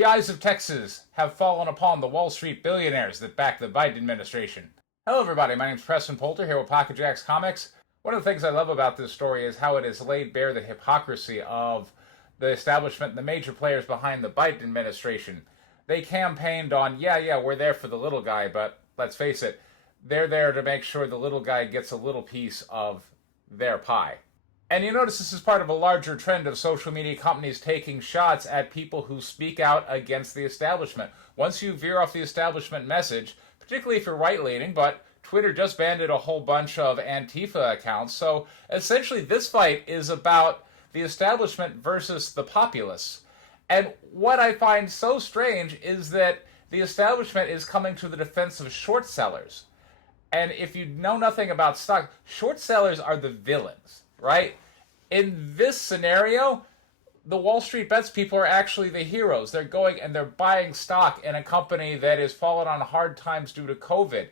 The eyes of Texas have fallen upon the Wall Street billionaires that back the Biden administration. Hello, everybody. My name is Preston Poulter here with Pocket Jacks Comics. One of the things I love about this story is how it has laid bare the hypocrisy of the establishment and the major players behind the Biden administration. They campaigned on, we're there for the little guy, but let's face it, they're there to make sure the little guy gets a little piece of their pie. And you notice this is part of a larger trend of social media companies taking shots at people who speak out against the establishment. Once you veer off the establishment message, particularly if you're right-leaning, but Twitter just banned a whole bunch of Antifa accounts. So essentially this fight is about the establishment versus the populace. And what I find so strange is that the establishment is coming to the defense of short sellers. And if you know nothing about stock, short sellers are the villains, right? In this scenario, the Wall Street Bets people are actually the heroes. They're going and they're buying stock in a company that has fallen on hard times due to COVID.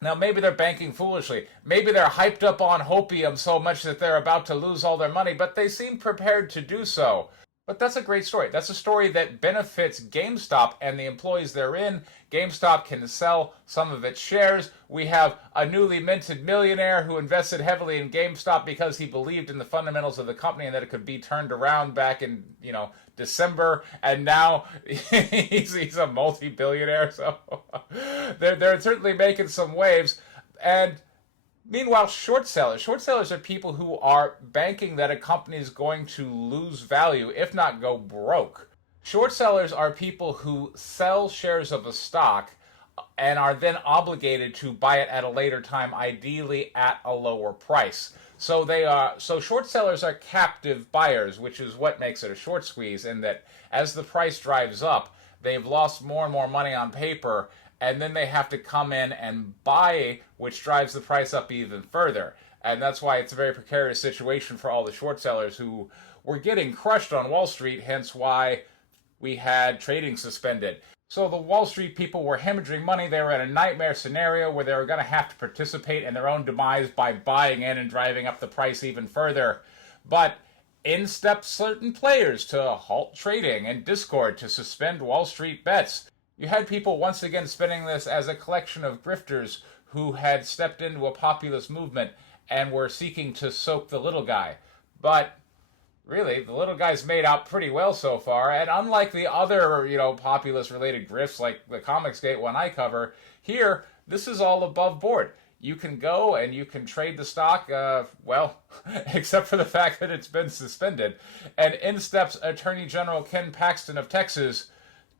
Now, maybe they're banking foolishly. Maybe they're hyped up on hopium so much that they're about to lose all their money, but they seem prepared to do so. But that's a great story. That's a story that benefits Gamestop and the employees therein. Gamestop can sell some of its shares. We have a newly minted millionaire who invested heavily in GameStop because he believed in the fundamentals of the company and that it could be turned around back in, December. And now he's a multi-billionaire. So they're certainly making some waves. And meanwhile, short sellers are people who are banking that a company is going to lose value, if not go broke. Short sellers are people who sell shares of a stock and are then obligated to buy it at a later time, ideally at a lower price. So short sellers are captive buyers, which is what makes it a short squeeze, in that as the price drives up, they've lost more and more money on paper, and then they have to come in and buy, which drives the price up even further. And that's why it's a very precarious situation for all the short sellers who were getting crushed on Wall Street, hence why we had trading suspended. So the Wall Street people were hemorrhaging money. They were in a nightmare scenario where they were going to have to participate in their own demise by buying in and driving up the price even further. But in stepped certain players to halt trading and Discord to suspend Wall Street Bets. You had people once again spinning this as a collection of grifters who had stepped into a populist movement and were seeking to soak the little guy. But really, the little guy's made out pretty well so far, and unlike the other, populist-related grifts like the Comicsgate one I cover, here, this is all above board. You can go and you can trade the stock, except for the fact that it's been suspended. And in steps Attorney General Ken Paxton of Texas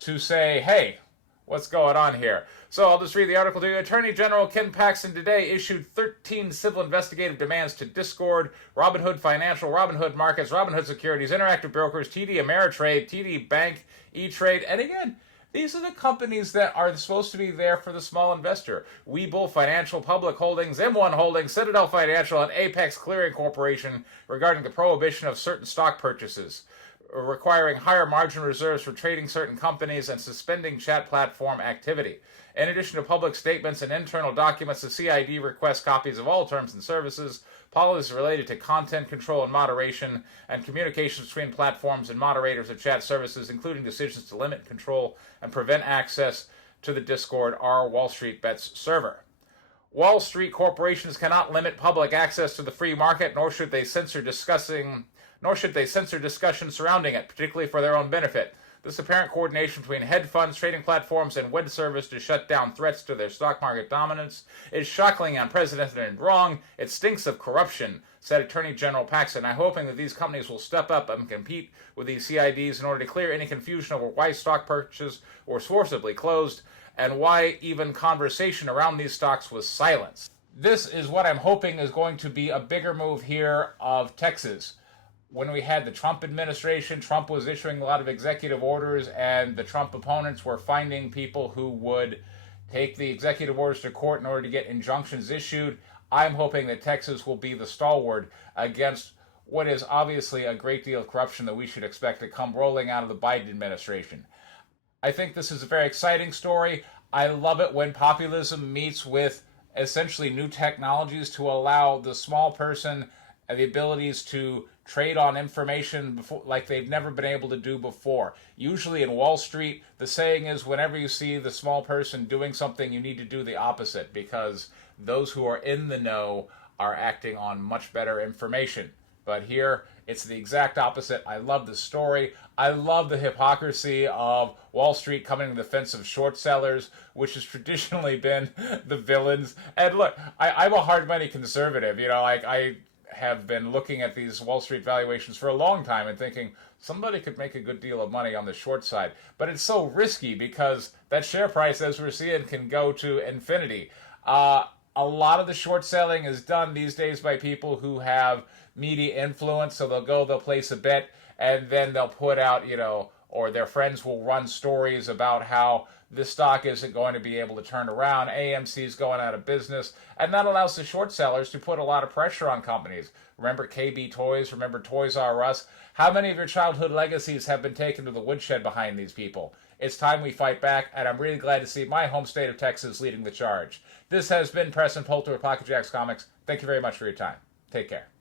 to say, hey, what's going on here? So I'll just read the article to you. Attorney General Ken Paxton today issued 13 civil investigative demands to Discord, Robinhood Financial, Robinhood Markets, Robinhood Securities, Interactive Brokers, TD Ameritrade, TD Bank, E-Trade. And again, these are the companies that are supposed to be there for the small investor. Webull Financial, Public Holdings, M1 Holdings, Citadel Financial, and Apex Clearing Corporation regarding the prohibition of certain stock purchases, requiring higher margin reserves for trading certain companies, and suspending chat platform activity. In addition to public statements and internal documents, the CID requests copies of all terms and services, policies related to content control and moderation, and communications between platforms and moderators of chat services, including decisions to limit, control, and prevent access to the Discord R Wall Street Bets server. Wall Street corporations cannot limit public access to the free market, nor should they censor discussion surrounding it, particularly for their own benefit. This apparent coordination between hedge funds, trading platforms, and web servers to shut down threats to their stock market dominance is shockingly unprecedented and wrong. It stinks of corruption, said Attorney General Paxton. I'm hoping that these companies will step up and compete with these CIDs in order to clear any confusion over why stock purchases were forcibly closed and why even conversation around these stocks was silenced. This is what I'm hoping is going to be a bigger move here of Texas. When we had the Trump administration, Trump was issuing a lot of executive orders, and the Trump opponents were finding people who would take the executive orders to court in order to get injunctions issued. I'm hoping that Texas will be the stalwart against what is obviously a great deal of corruption that we should expect to come rolling out of the Biden administration. I think this is a very exciting story. I love it when populism meets with essentially new technologies to allow the small person the abilities to trade on information before, like they've never been able to do before. Usually in Wall Street, the saying is whenever you see the small person doing something, you need to do the opposite because those who are in the know are acting on much better information. But here, it's the exact opposite. I love the story. I love the hypocrisy of Wall Street coming to the defense of short sellers, which has traditionally been the villains. And look, I'm a hard money conservative. You know, I have been looking at these Wall Street valuations for a long time and thinking somebody could make a good deal of money on the short side. But it's so risky because that share price, as we're seeing, can go to infinity. A lot of the short selling is done these days by people who have media influence. So they'll place a bet and then they'll put out, you know, or their friends will run stories about how this stock isn't going to be able to turn around. AMC's going out of business. And that allows the short sellers to put a lot of pressure on companies. Remember KB Toys? Remember Toys R Us? How many of your childhood legacies have been taken to the woodshed behind these people? It's time we fight back, and I'm really glad to see my home state of Texas leading the charge. This has been Preston Poulter with Pocket Jacks Comics. Thank you very much for your time. Take care.